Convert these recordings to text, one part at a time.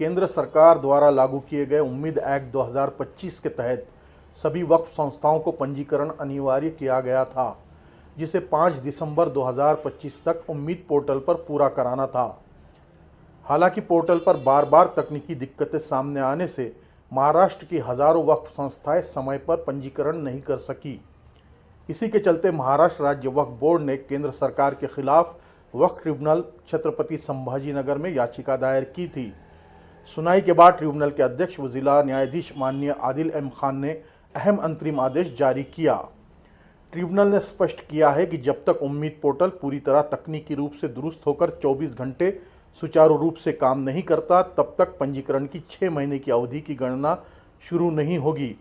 केंद्र सरकार द्वारा लागू किए गए उम्मीद एक्ट 2025 के तहत सभी वक्फ संस्थाओं को पंजीकरण अनिवार्य किया गया था, जिसे 5 दिसंबर 2025 तक उम्मीद पोर्टल पर पूरा कराना था। हालांकि पोर्टल पर बार बार तकनीकी दिक्कतें सामने आने से महाराष्ट्र की हज़ारों वक्फ संस्थाएं समय पर पंजीकरण नहीं कर सकी। इसी के चलते महाराष्ट्र राज्य वक्फ बोर्ड ने केंद्र सरकार के खिलाफ वक्फ ट्रिब्यूनल छत्रपति संभाजीनगर में याचिका दायर की थी। सुनवाई के बाद ट्रिब्यूनल के अध्यक्ष व जिला न्यायाधीश माननीय आदिल एम खान ने अहम अंतरिम आदेश जारी किया। ट्रिब्यूनल ने स्पष्ट किया है कि जब तक उम्मीद पोर्टल पूरी तरह तकनीकी रूप से दुरुस्त होकर 24 घंटे सुचारू रूप से काम नहीं करता, तब तक पंजीकरण की 6 महीने की अवधि की गणना शुरू नहीं होगी।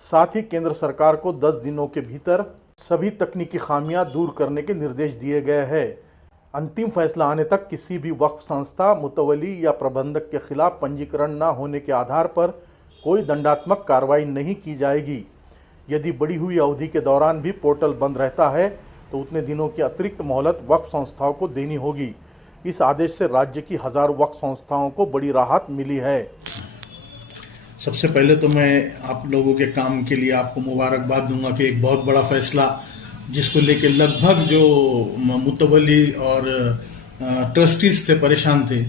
साथ ही केंद्र सरकार को 10 दिनों के भीतर सभी तकनीकी खामियां दूर करने के निर्देश दिए गए हैं। अंतिम फैसला आने तक किसी भी वक्फ संस्था, मुतवली या प्रबंधक के खिलाफ पंजीकरण न होने के आधार पर कोई दंडात्मक कार्रवाई नहीं की जाएगी। यदि बढ़ी हुई अवधि के दौरान भी पोर्टल बंद रहता है तो उतने दिनों की अतिरिक्त मोहलत वक्फ संस्थाओं को देनी होगी। इस आदेश से राज्य की हज़ारों वक्फ संस्थाओं को बड़ी राहत मिली है। सबसे पहले तो मैं आप लोगों के काम के लिए आपको मुबारकबाद दूंगा कि एक बहुत बड़ा फैसला जिसको लेके लगभग जो मुतवली और ट्रस्टीज थे परेशान थे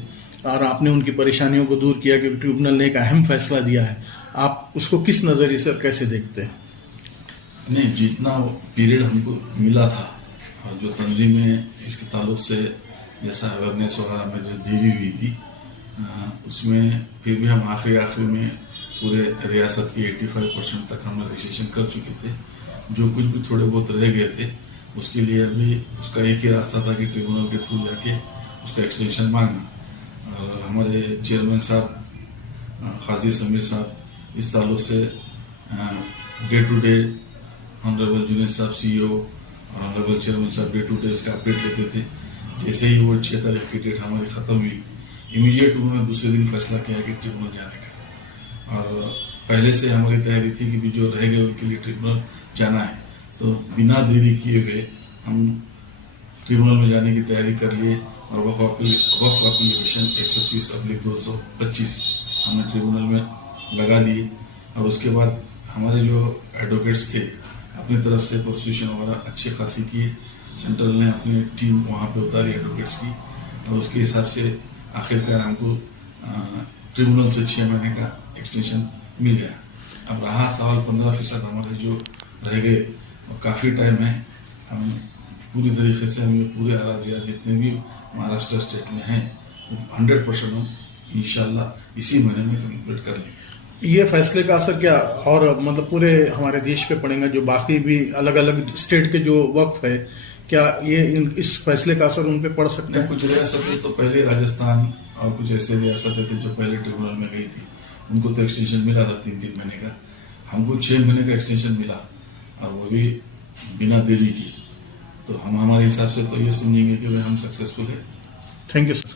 और आपने उनकी परेशानियों को दूर किया, क्योंकि ट्रिब्यूनल ने एक अहम फैसला दिया है। आप उसको किस नज़रिए से कैसे देखते हैं? नहीं, जितना पीरियड हमको मिला था और जो तंजीमें इसके ताल्लुक से जैसा अवेयरनेस वगैरह में जो देरी हुई थी, उसमें फिर भी हम आखिरी में पूरे रियासत की 85% तक हम रजिस्ट्रेशन कर चुके थे। जो कुछ भी थोड़े बहुत रह गए थे उसके लिए अभी उसका एक ही रास्ता था कि ट्रिब्यूनल के थ्रू जाके उसका एक्सटेंशन मांगना। और हमारे चेयरमैन साहब खाजी समीर साहब इस ताल्लुक से day to day honourable Juned साहब CEO और ऑनरेबल चेयरमैन साहब डे टू डे इसका अपडेट लेते थे। जैसे ही वो 6 तारीख की डेट हमारी ख़त्म हुई, इमीडिएट उन्होंने दूसरे दिन फैसला किया कि ट्रिब्यूनल जाने का। और पहले से हमारी तैयारी थी कि भी जो रह गए उनके लिए ट्रिब्यूनल जाना है, तो बिना देरी किए हुए हम ट्रिब्यूनल में जाने की तैयारी कर लिए। और वक्फ एप्लीकेशन 130/225 हमने ट्रिब्यूनल में लगा दिए। और उसके बाद हमारे जो एडवोकेट्स थे अपनी तरफ से प्रोसिक्यूशन वगैरह अच्छी खासी किए। सेंट्रल ने अपनी टीम वहाँ पे उतारी एडवोकेट्स की, और उसके हिसाब से आखिरकार हमको ट्रिब्यूनल से 6 महीने का एक्सटेंशन मिल गया। अब रहा सवाल 15% हमारे जो रह गए, और काफ़ी टाइम है। हम पूरी तरीके से हमें पूरे अराजिया जितने भी महाराष्ट्र स्टेट में हैं 100% हम इंशाल्लाह इसी महीने में कंप्लीट कर लेंगे। ये फैसले का असर क्या और मतलब पूरे हमारे देश पे पड़ेगा? जो बाकी भी अलग अलग स्टेट के जो वक्फ है, क्या ये इस फैसले का असर उन पे पड़ सकता है? कुछ रियासतें तो पहले राजस्थान और कुछ ऐसे रियासतें थे जो पहले ट्रिब्यूनल में गई थी, उनको तो एक्सटेंशन मिला था 3-3 महीने का। हमको 6 महीने का एक्सटेंशन मिला, और वो भी बिना देरी की। तो हम हमारे हिसाब से तो ये समझेंगे कि भाई हम सक्सेसफुल है। Thank you sir.